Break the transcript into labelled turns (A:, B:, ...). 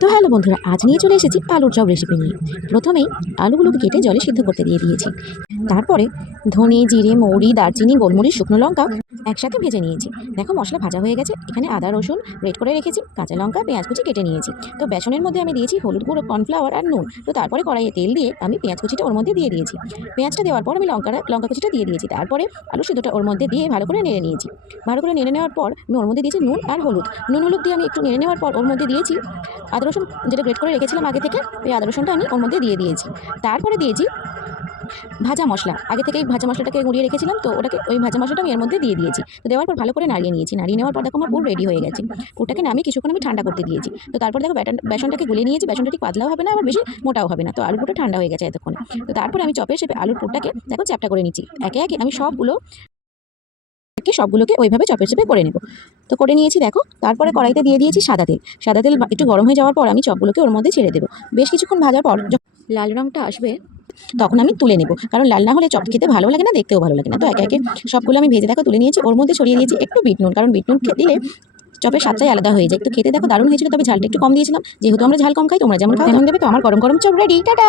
A: তো হ্যালো বন্ধুরা, আজ নিয়ে চলে এসেছি আলুর চপ রেসিপি নিয়ে। প্রথমেই আলুগুলোকে কেটে জলে সিদ্ধ করতে দিয়ে দিয়েছি। তারপরে ধনে, জিরে, মৌরি, দারচিনি, গোলমরিচ, শুকনো লঙ্কা একসাথে ভেজে নিয়েছি। দেখো মশলা ভাজা হয়ে গেছে, এখানে আদা, রসুন রেড করে রেখেছি, কাঁচা লঙ্কা, পেঁয়াজ কুচি কেটে নিয়েছি। তো বেসনের মধ্যে আমি দিয়েছি হলুদ গুঁড়ো কর্নফ্লাওয়ার আর নুন। তো তারপরে কড়াইয়ে তেল দিয়ে আমি পেঁয়াজ কুচিটা ওর মধ্যে দিয়ে দিয়েছি। পেঁয়াজটা দেওয়ার পর আমি লঙ্কাটা, লঙ্কা কুচিটা দিয়ে দিয়েছি। তারপরে আলু সিদ্ধটা ওর মধ্যে দিয়ে ভালো করে নেড়ে নিয়েছি। ভালো করে নেড়ে নেওয়ার পর আমি ওর মধ্যে দিয়েছি নুন আর হলুদ। নুন হলুদ দিয়ে আমি একটু নেড়ে নেওয়ার পর ওর মধ্যে দিয়েছি আদা, রসুন, যেটা গ্রেট করে রেখেছিলাম আগে থেকে, ওই আদা, রসুনটা আমি ওর মধ্যে দিয়ে দিয়েছি। তারপরে দিয়েছি ভাজা মশলা। আগে থেকেই ভাজা মশলাটাকে গুঁড়িয়ে রেখেছিলাম, তো ওটাকে ওই ভাজা মশলাটা আমি এর মধ্যে দিয়ে দিয়েছি। তো দেওয়ার পর ভালো করে নাড়িয়ে নিয়েছি। নাড়িয়ে নেওয়ার পর দেখো আমার পুর রেডি হয়ে গেছে। পুরটাকে নামিয়ে কিছুক্ষণ আমি ঠান্ডা করতে দিয়েছি। তো তারপর দেখো বেসনটাকে গুলিয়ে নিয়েছি। বেসনটা ঠিক পাতলাও হবে না, আবার বেশি মোটাও হবে না। তো আলুর পুরটা ঠান্ডা হয়ে গেছে এতক্ষণে। তো তারপরে আমি চপের শেপে আলুর পুরটাকে দেখো চ্যাপটা করে নিচ্ছি। একে একে আমি সবগুলো, একে সবগুলোকে ওইভাবে চপের চেপে করে নেব। তো করে নিয়েছি দেখো। তারপরে কড়াইতে দিয়ে দিয়েছি সাদা তেল। সাদা তেল একটু গরম হয়ে যাওয়ার পর আমি চপগুলোকে ওর মধ্যে ছেড়ে দেবো। বেশ কিছুক্ষণ ভাজার পর লাল রঙটা আসবে তখন আমি তুলে নেব। কারণ লাল না হলে চপ খেতে ভালো লাগে না, দেখতেও ভালো লাগে না। তো একে একে সবগুলো আমি ভেজে দেখো, তুলে নিয়েছি। ওর মধ্যে ছড়িয়ে দিয়েছি একটু বিট নুন কারণ বিট নুন দিলে চপের স্বাদটাই আলাদা হয়ে যায়। তো খেতে দেখো, দারুণ হয়েছিল, তবে ঝালটা একটু কম দিয়েছিলাম। যেহেতু আমরা ঝাল কম খাই, তোমরা যেমন খাও, তেমন দেবে। তো আমার গরম গরম চপ রেডি, টাটা!